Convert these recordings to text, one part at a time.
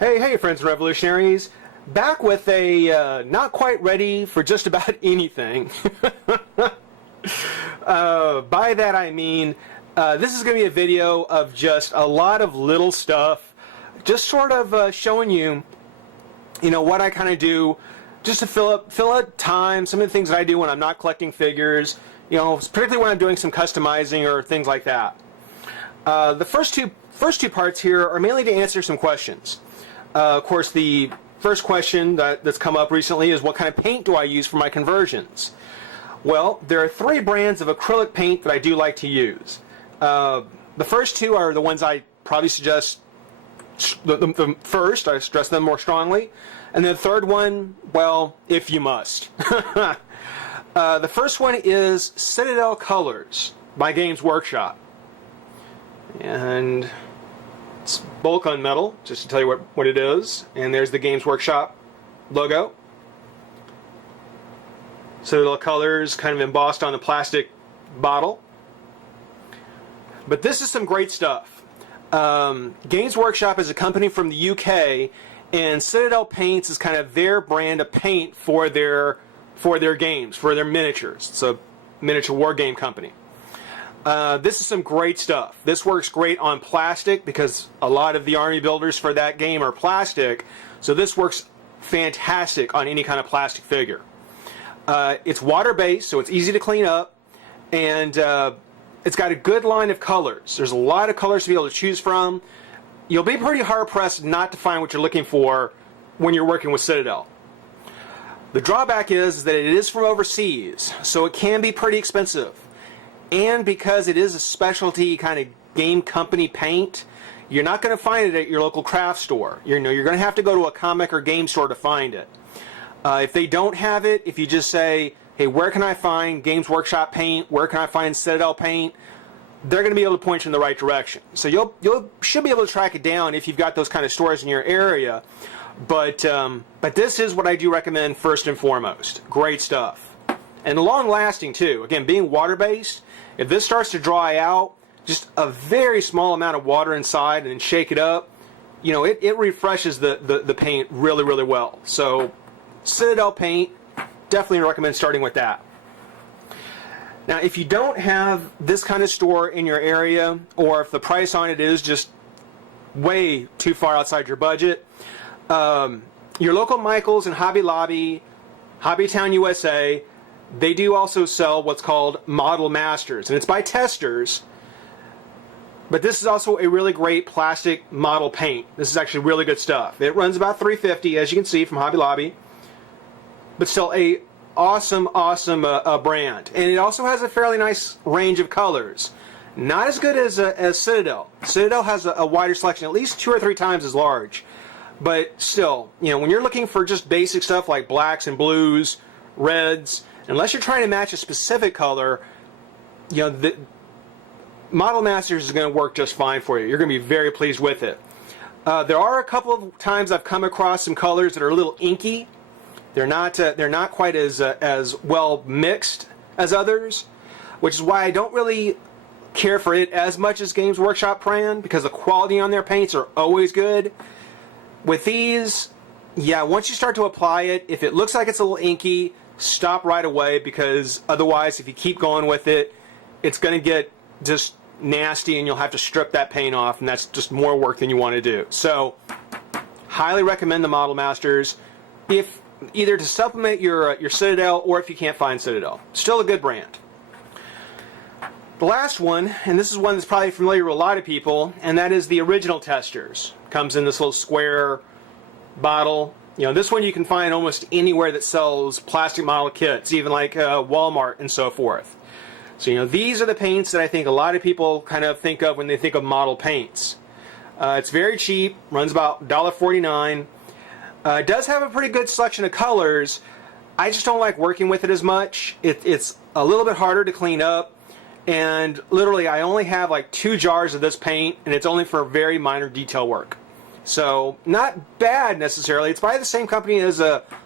Hey, friends and revolutionaries. Back with a not quite ready for just about anything. By that I mean, this is going to be a video of just a lot of little stuff, just sort of showing you, what I kind of do, just to fill up time, some of the things that I do when I'm not collecting figures, particularly when I'm doing some customizing or things like that. The first two parts here are mainly to answer some questions. Of course, the first question that's come up recently is, what kind of paint do I use for my conversions? Well, there are 3 brands of acrylic paint that I do like to use. The first 2 are the ones I probably suggest. The first, I stress them more strongly. And the third one, well, if you must. The first one is Citadel Colors by Games Workshop. And it's bulk on metal, just to tell you what it is. And there's the Games Workshop logo. Citadel Colors kind of embossed on the plastic bottle. But this is some great stuff. Games Workshop is a company from the UK, and Citadel Paints is kind of their brand of paint for their games, for their miniatures. It's a miniature war game company. This is some great stuff. This works great on plastic because a lot of the army builders for that game are plastic, so this works fantastic on any kind of plastic figure. It's water-based, so it's easy to clean up, and it's got a good line of colors. There's a lot of colors to be able to choose from. You'll be pretty hard-pressed not to find what you're looking for when you're working with Citadel. The drawback is that it is from overseas, so it can be pretty expensive. And because it is a specialty kind of game company paint, you're not going to find it at your local craft store. You're going to have to go to a comic or game store to find it. If they don't have it, if you just say, hey, where can I find Games Workshop paint? Where can I find Citadel paint? They're going to be able to point you in the right direction. So you should be able to track it down if you've got those kind of stores in your area. But this is what I do recommend first and foremost. Great stuff. And long-lasting, too. Again, being water-based, if this starts to dry out, just a very small amount of water inside and then shake it up, it refreshes the paint really, really well. So Citadel paint, definitely recommend starting with that. Now, if you don't have this kind of store in your area, or if the price on it is just way too far outside your budget, your local Michaels and Hobby Lobby, Hobbytown USA, they do also sell what's called Model Masters, and it's by testers. But this is also a really great plastic model paint. This is actually really good stuff. It runs about $3.50, as you can see from Hobby Lobby, but still a awesome brand. And it also has a fairly nice range of colors. Not as good as Citadel. Citadel has a wider selection, at least 2 or 3 times as large. But still, when you're looking for just basic stuff like blacks and blues, reds, unless you're trying to match a specific color, the Model Masters is going to work just fine for you. You're going to be very pleased with it. There are a couple of times I've come across some colors that are a little inky. They're not quite as well mixed as others, which is why I don't really care for it as much as Games Workshop brand, because the quality on their paints are always good. With these, yeah, once you start to apply it, if it looks like it's a little inky, stop right away, because otherwise, if you keep going with it, it's going to get just nasty and you'll have to strip that paint off, and that's just more work than you want to do. So, highly recommend the Model Masters, if either to supplement your Citadel, or if you can't find Citadel. Still a good brand. The last one, and this is one that's probably familiar with a lot of people, and that is the original testers. Comes in this little square bottle. This one you can find almost anywhere that sells plastic model kits, even like Walmart and so forth. So, these are the paints that I think a lot of people kind of think of when they think of model paints. It's very cheap, runs about $1.49. It does have a pretty good selection of colors. I just don't like working with it as much. It's a little bit harder to clean up. And literally, I only have like 2 jars of this paint, and it's only for very minor detail work. So, not bad necessarily. It's by the same company as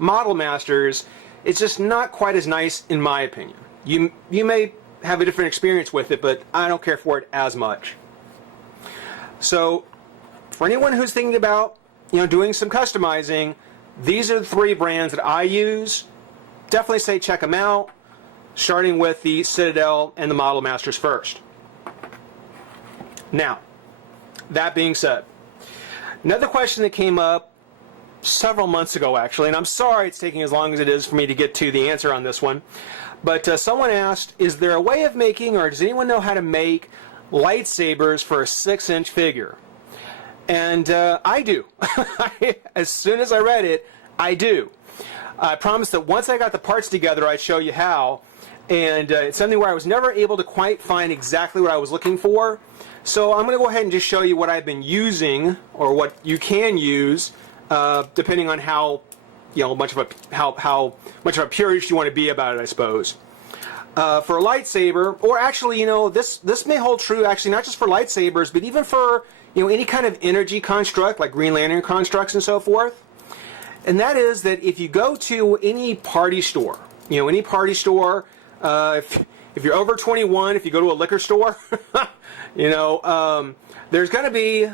Model Masters. It's just not quite as nice, in my opinion. You may have a different experience with it, but I don't care for it as much. So, for anyone who's thinking about doing some customizing, these are the 3 brands that I use. Definitely say check them out, starting with the Citadel and the Model Masters first. Now, that being said, another question that came up several months ago, actually, and I'm sorry it's taking as long as it is for me to get to the answer on this one, but someone asked, is there a way of making, or does anyone know how to make lightsabers for a 6-inch figure? And I do. As soon as I read it, I do. I promised that once I got the parts together, I'd show you how, and it's something where I was never able to quite find exactly what I was looking for. So I'm going to go ahead and just show you what I've been using, or what you can use, depending on how much of a purist you want to be about it, I suppose. For a lightsaber, or actually, this may hold true actually not just for lightsabers, but even for any kind of energy construct like Green Lantern constructs and so forth. And that is that if you go to any party store, if you're over 21, if you go to a liquor store, there's going to be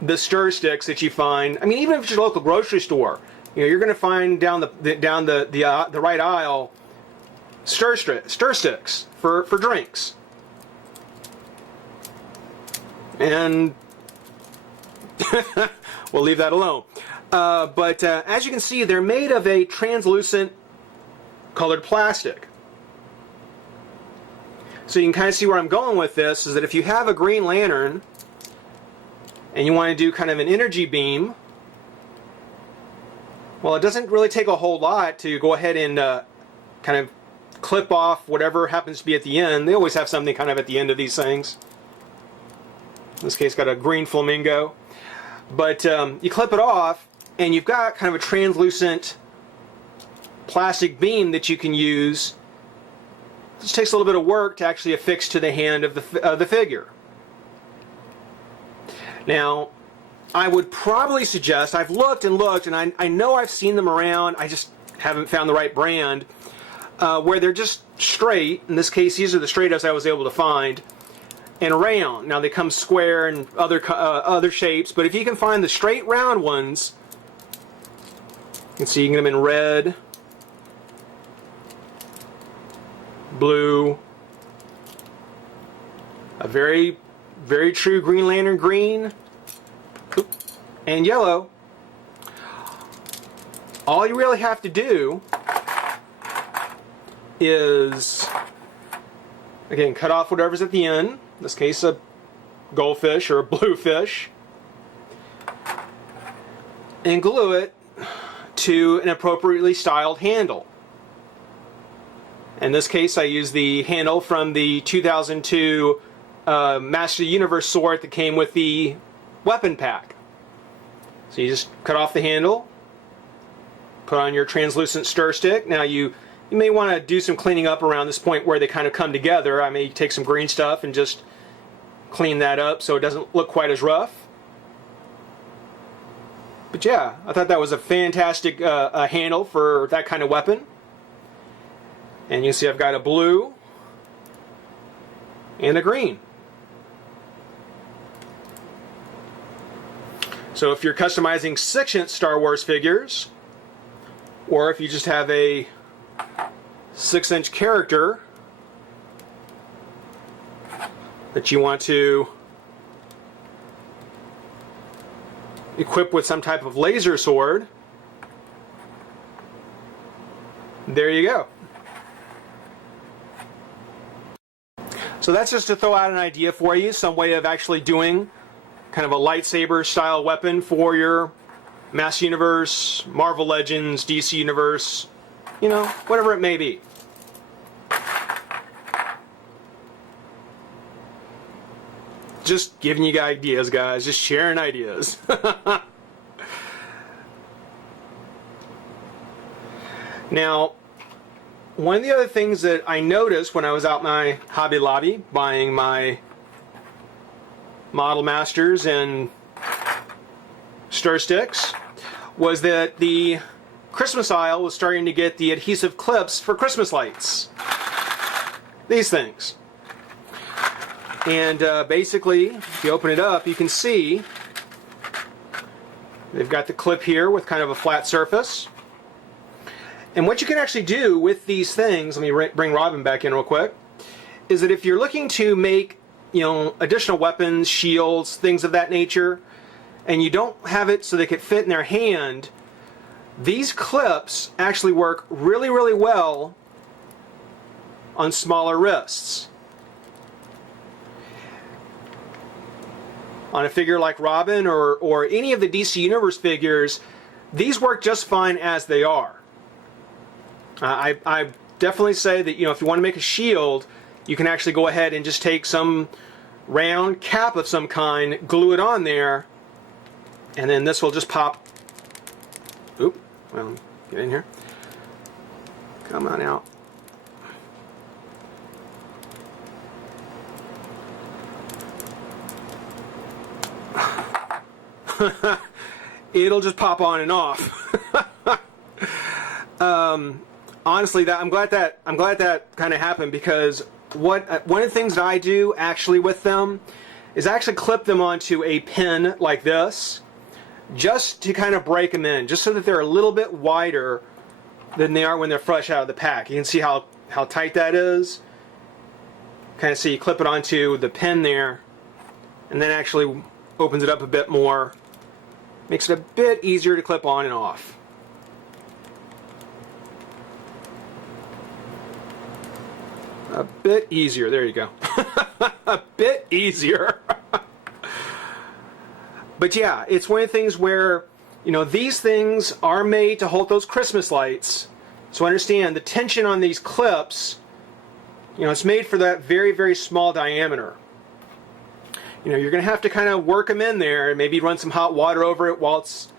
the stir sticks that you find. I mean, even if it's your local grocery store, you're going to find down the right aisle stir sticks for drinks. And we'll leave that alone. But as you can see, they're made of a translucent colored plastic. So you can kind of see where I'm going with this, is that if you have a Green Lantern and you want to do kind of an energy beam, well, it doesn't really take a whole lot to go ahead and kind of clip off whatever happens to be at the end. They always have something kind of at the end of these things. In this case, got a green flamingo. But you clip it off, and you've got kind of a translucent plastic beam that you can use. This takes a little bit of work to actually affix to the hand of the figure. Now, I would probably suggest, I've looked and looked, and I know I've seen them around, I just haven't found the right brand, where they're just straight. In this case, these are the straightest I was able to find, and round. Now, they come square and other shapes, but if you can find the straight round ones, you can see you can get them in red, blue, a very, very true Green Lantern green, and yellow. All you really have to do is, again, cut off whatever's at the end. In this case, a goldfish or a bluefish, and glue it to an appropriately styled handle. In this case, I use the handle from the 2002 Master of the Universe sword that came with the weapon pack. So you just cut off the handle, put on your translucent stir stick. Now you may want to do some cleaning up around this point where they kind of come together. I may take some green stuff and just clean that up so it doesn't look quite as rough. But yeah, I thought that was a fantastic handle for that kind of weapon. And you see I've got a blue and a green. So if you're customizing 6-inch Star Wars figures, or if you just have a 6-inch character that you want to equip with some type of laser sword, there you go. So that's just to throw out an idea for you, some way of actually doing kind of a lightsaber style weapon for your Master Universe, Marvel Legends, DC Universe, whatever it may be. Just giving you ideas, guys, just sharing ideas. Now, one of the other things that I noticed when I was out my Hobby Lobby buying my Model Masters and stir sticks was that the Christmas aisle was starting to get the adhesive clips for Christmas lights. These things. And basically, if you open it up, you can see They've got the clip here with kind of a flat surface. And what you can actually do with these things, let me bring Robin back in real quick, is that if you're looking to make, additional weapons, shields, things of that nature, and you don't have it so they could fit in their hand, these clips actually work really, really well on smaller wrists. On a figure like Robin or any of the DC Universe figures, these work just fine as they are. I definitely say that, if you want to make a shield, you can actually go ahead and just take some round cap of some kind, glue it on there, and then this will just pop. Oop, well, get in here. Come on out. It'll just pop on and off. Honestly, I'm glad that kind of happened, because one of the things that I do actually with them is actually clip them onto a pin like this, just to kind of break them in, just so that they're a little bit wider than they are when they're fresh out of the pack. You can see how tight that is. Kind of see you clip it onto the pin there, and then actually opens it up a bit more, makes it a bit easier to clip on and off. A bit easier, there you go. A bit easier. But yeah, it's one of the things where, these things are made to hold those Christmas lights. So understand the tension on these clips, it's made for that very, very small diameter. You're going to have to kind of work them in there and maybe run some hot water over it while it's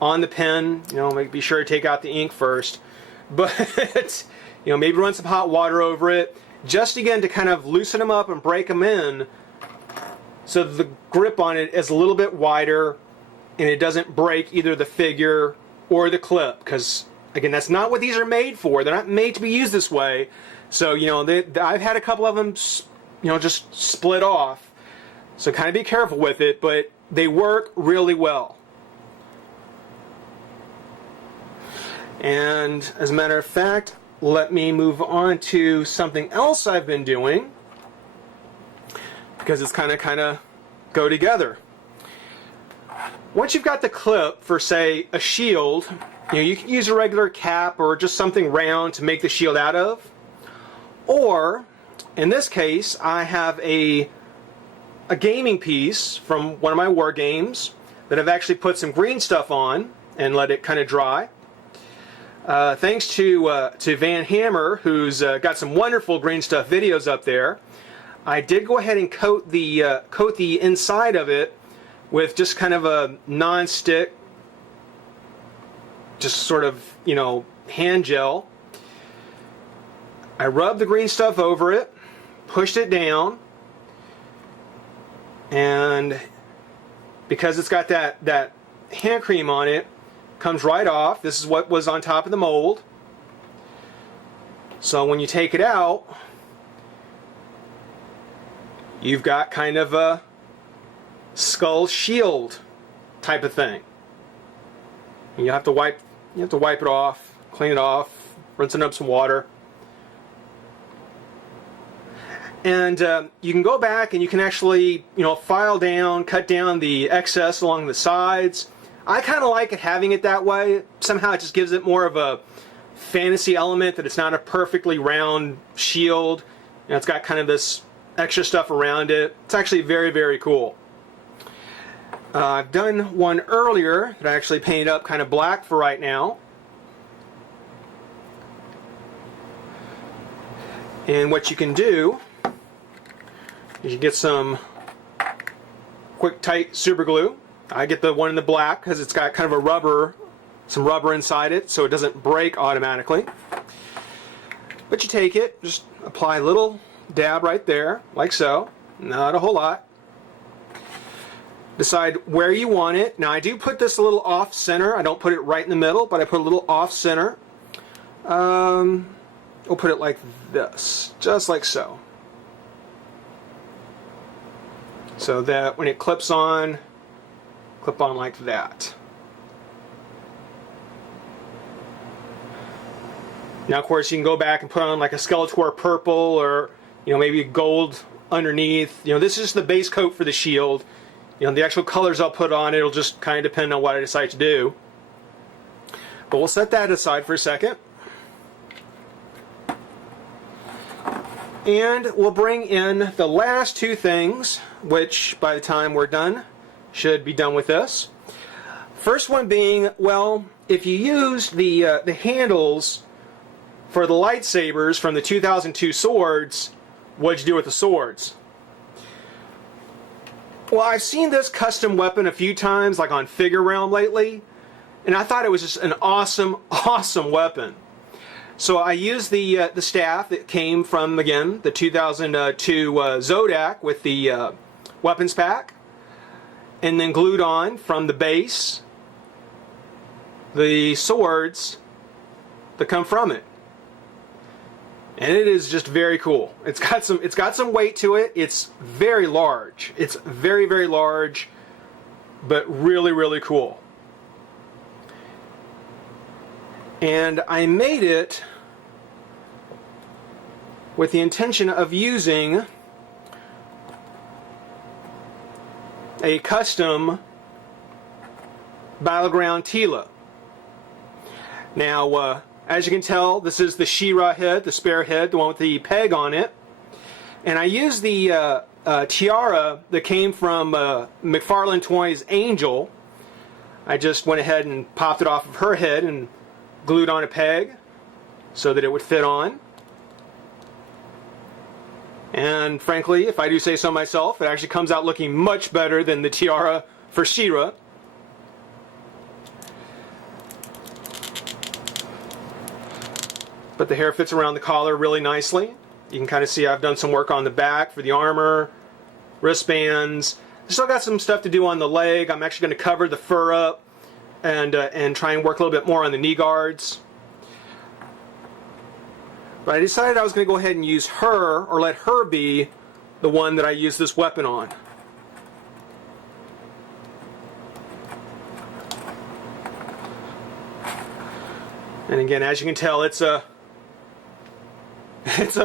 on the pen. Be sure to take out the ink first. But, maybe run some hot water over it, just again to kind of loosen them up and break them in, so the grip on it is a little bit wider and it doesn't break either the figure or the clip, because again, that's not what these are made for. They're not made to be used this way. So I've had a couple of them just split off, so kind of be careful with it, but they work really well. And as a matter of fact, let me move on to something else I've been doing, because it's kind of go together. Once you've got the clip for, say, a shield, you can use a regular cap or just something round to make the shield out of. Or, in this case, I have a gaming piece from one of my war games that I've actually put some green stuff on and let it kind of dry. Thanks to Van Hammer, who's got some wonderful green stuff videos up there, I did go ahead and coat the inside of it with just kind of a non-stick, just sort of, hand gel. I rubbed the green stuff over it, pushed it down, and because it's got that hand cream on it, comes right off. This is what was on top of the mold. So when you take it out, you've got kind of a skull shield type of thing. And you have to wipe it off, clean it off, rinse it up some water. And you can go back and you can actually, file down, cut down the excess along the sides. I kind of like it having it that way. Somehow it just gives it more of a fantasy element, that it's not a perfectly round shield. It's got kind of this extra stuff around it. It's actually very, very cool. I've done one earlier that I actually painted up kind of black for right now. And what you can do is you get some quick tight super glue. I get the one in the black because it's got kind of some rubber inside it, so it doesn't break automatically. But you take it, just apply a little dab right there, like so. Not a whole lot. Decide where you want it. Now I do put this a little off center. I don't put it right in the middle, but I put a little off center. We'll put it like this, just like so. So that when it clip on like that. Now, of course, you can go back and put on like a Skeletor purple or, maybe gold underneath. This is the base coat for the shield. The actual colors I'll put on, it'll just kind of depend on what I decide to do. But we'll set that aside for a second. And we'll bring in the last two things, which by the time we're done, should be done with this. First one being, well, if you used the handles for the lightsabers from the 2002 swords, what'd you do with the swords? Well, I've seen this custom weapon a few times, like on Figure Realm lately, and I thought it was just an awesome, awesome weapon. So I used the staff that came from, again, the 2002 Zodak with the weapons pack, and then glued on from the base the swords that come from it. And it is just very cool. It's got some weight to it. It's very large. It's very, very large, but really, really cool. And I made it with the intention of using a custom Battleground Tila. Now, as you can tell, this is the She-Ra head, the spare head, the one with the peg on it. And I used the tiara that came from McFarlane Toys' Angel. I just went ahead and popped it off of her head and glued on a peg so that it would fit on. And frankly, if I do say so myself, it actually comes out looking much better than the tiara for She-Ra. But the hair fits around the collar really nicely. You can kind of see I've done some work on the back for the armor, wristbands. I still got some stuff to do on the leg. I'm actually going to cover the fur up and try and work a little bit more on the knee guards. But I decided I was going to go ahead and use her, or let her be the one that I use this weapon on. And again, as you can tell, it's a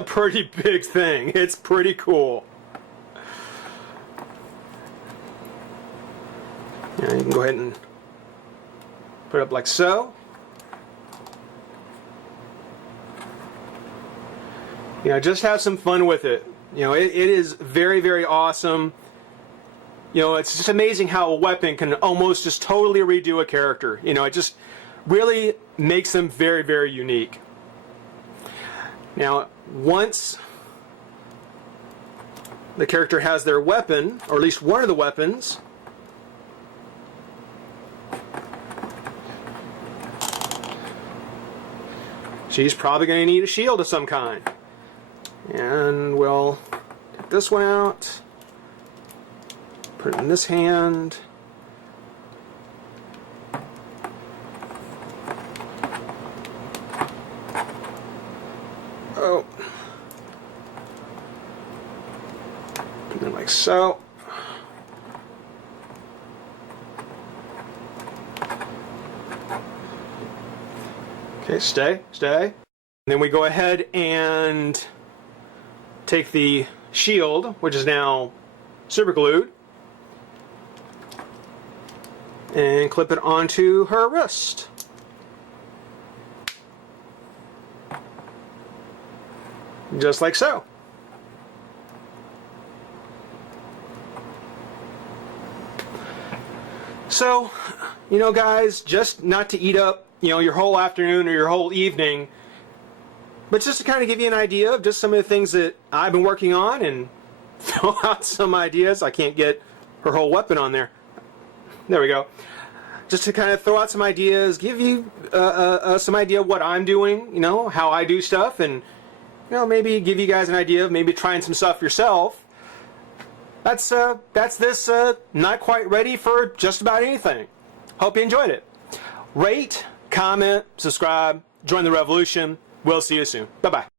pretty big thing. It's pretty cool. Now you can go ahead and put it up like so. Just have some fun with it. It is very, very awesome. It's just amazing how a weapon can almost just totally redo a character. It just really makes them very, very unique. Now, once the character has their weapon, or at least one of the weapons, she's probably going to need a shield of some kind. And we'll take this one out, put it in this hand. Oh. Put it like so. Okay, stay. And then we go ahead and take the shield, which is now super glued, and clip it onto her wrist. Just like so. So, guys, just not to eat up, your whole afternoon or your whole evening, but just to kind of give you an idea of just some of the things that I've been working on and throw out some ideas. I can't get her whole weapon on there. There we go. Just to kind of throw out some ideas, give you some idea of what I'm doing, how I do stuff, and maybe give you guys an idea of maybe trying some stuff yourself. That's this not quite ready for just about anything. Hope you enjoyed it. Rate, comment, subscribe, join the revolution. We'll see you soon. Bye-bye.